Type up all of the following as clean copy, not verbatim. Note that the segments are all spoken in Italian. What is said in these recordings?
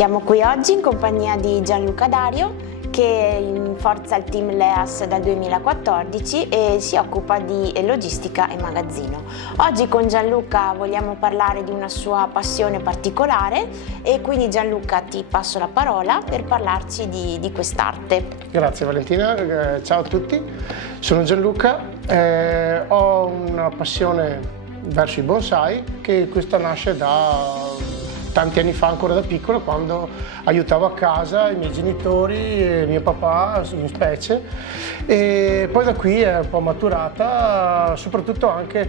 Siamo qui oggi in compagnia di Gianluca Dario, che forza il team LEAS dal 2014 e si occupa di logistica e magazzino. Oggi con Gianluca vogliamo parlare di una sua passione particolare e quindi Gianluca ti passo la parola per parlarci di quest'arte. Grazie Valentina, ciao a tutti, sono Gianluca, ho una passione verso i bonsai che questa nasce da tanti anni fa, ancora da piccolo, quando aiutavo a casa i miei genitori e mio papà in specie, e poi da qui è un po' maturata, soprattutto anche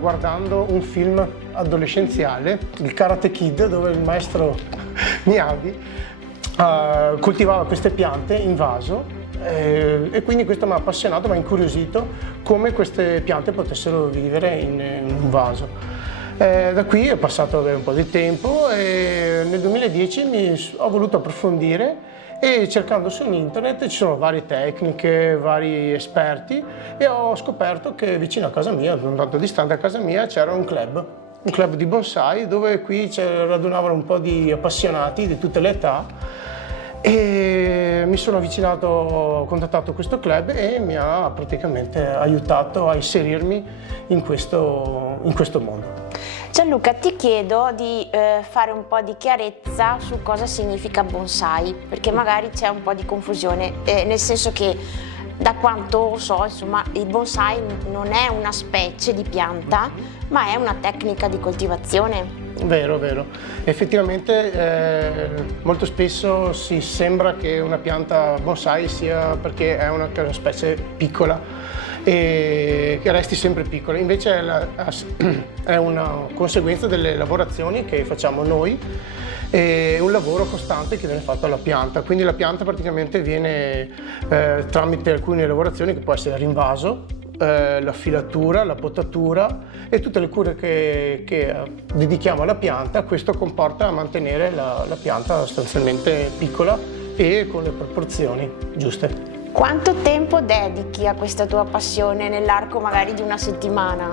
guardando un film adolescenziale, il Karate Kid, dove il maestro Miyagi coltivava queste piante in vaso, e quindi questo mi ha appassionato, mi ha incuriosito come queste piante potessero vivere in un vaso. Da qui è passato un po' di tempo e nel 2010 ho voluto approfondire, e cercando su internet ci sono varie tecniche, vari esperti, e ho scoperto che vicino a casa mia, non tanto distante a casa mia, c'era un club di bonsai, dove qui radunavano un po' di appassionati di tutte le età, e mi sono avvicinato, ho contattato questo club e mi ha praticamente aiutato a inserirmi in questo mondo. Gianluca, ti chiedo di fare un po' di chiarezza su cosa significa bonsai, perché magari c'è un po' di confusione, nel senso che da quanto so, insomma, il bonsai non è una specie di pianta, ma è una tecnica di coltivazione. Vero, vero. Effettivamente molto spesso si sembra che una pianta bonsai sia perché è una specie piccola e che resti sempre piccola, invece è una conseguenza delle lavorazioni che facciamo noi, e un lavoro costante che viene fatto alla pianta. Quindi la pianta praticamente viene tramite alcune lavorazioni, che può essere il rinvaso, la filatura, la potatura e tutte le cure che dedichiamo alla pianta. Questo comporta mantenere la pianta sostanzialmente piccola e con le proporzioni giuste. Quanto tempo dedichi a questa tua passione nell'arco magari di una settimana?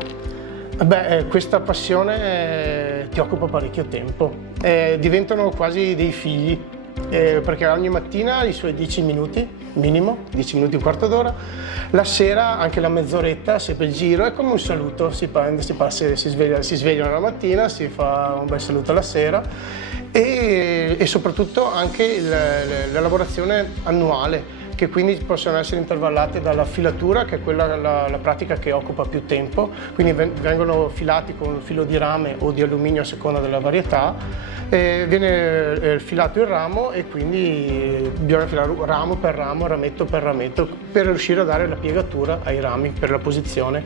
Beh, questa passione ti occupa parecchio tempo, diventano quasi dei figli, perché ogni mattina i suoi 10 minuti, minimo, 10 minuti, un quarto d'ora, la sera anche la mezz'oretta, sempre il giro, è come un saluto, si svegliano la mattina, si fa un bel saluto alla sera, e soprattutto anche la lavorazione annuale, che quindi possono essere intervallate dalla filatura, che è quella la pratica che occupa più tempo, quindi vengono filati con un filo di rame o di alluminio a seconda della varietà, viene filato il ramo e quindi bisogna filare ramo per ramo, rametto per rametto, per riuscire a dare la piegatura ai rami per la posizione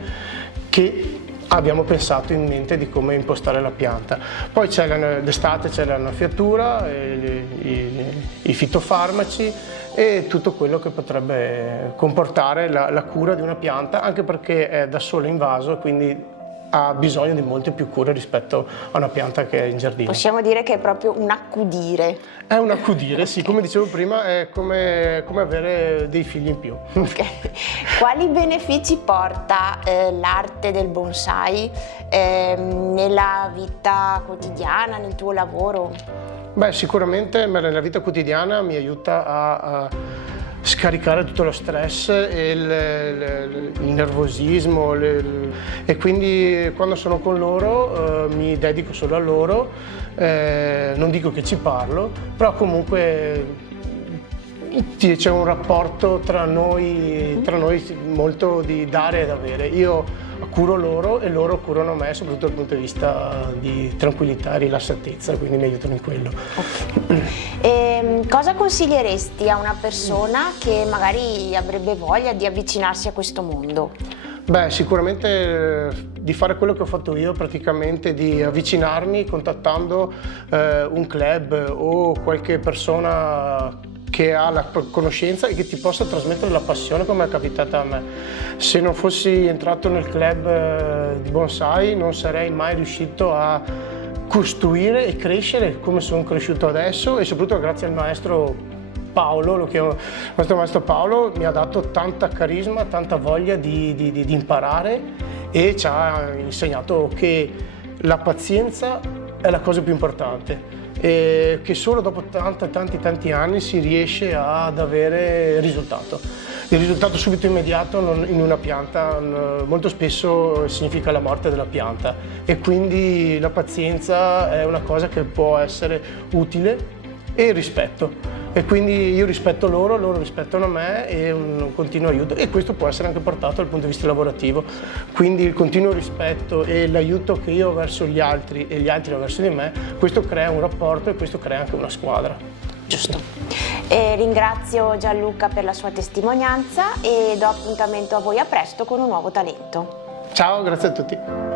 che abbiamo pensato in mente di come impostare la pianta. Poi d'estate c'è l'annaffiatura, i fitofarmaci e tutto quello che potrebbe comportare la cura di una pianta, anche perché è da sola in vaso, quindi ha bisogno di molte più cure rispetto a una pianta che è in giardino. Possiamo dire che è proprio un accudire. È un accudire, sì, come dicevo prima, è come avere dei figli in più. Okay. Quali benefici porta l'arte del bonsai nella vita quotidiana, nel tuo lavoro? Beh, sicuramente nella vita quotidiana mi aiuta a scaricare tutto lo stress e il nervosismo, e quindi quando sono con loro mi dedico solo a loro, non dico che ci parlo, però comunque c'è un rapporto tra noi molto di dare ed avere. Io curo loro e loro curano me, soprattutto dal punto di vista di tranquillità e rilassatezza, quindi mi aiutano in quello. Okay. Cosa consiglieresti a una persona che magari avrebbe voglia di avvicinarsi a questo mondo? Beh, sicuramente di fare quello che ho fatto io, praticamente di avvicinarmi contattando un club o qualche persona che ha la conoscenza e che ti possa trasmettere la passione, come è capitata a me. Se non fossi entrato nel club di bonsai non sarei mai riuscito a costruire e crescere come sono cresciuto adesso, e soprattutto grazie al maestro Paolo, lo chiamo, questo maestro Paolo mi ha dato tanta carisma, tanta voglia di imparare, e ci ha insegnato che la pazienza è la cosa più importante. che solo dopo tanti anni si riesce ad avere risultato. Il risultato subito immediato in una pianta molto spesso significa la morte della pianta, e quindi la pazienza è una cosa che può essere utile, e il rispetto. E quindi io rispetto loro rispettano me, e un continuo aiuto, e questo può essere anche portato dal punto di vista lavorativo. Quindi il continuo rispetto e l'aiuto che io ho verso gli altri e gli altri verso di me, questo crea un rapporto, e questo crea anche una squadra. Giusto. E ringrazio Gianluca per la sua testimonianza e do appuntamento a voi a presto con un nuovo talento. Ciao, grazie a tutti.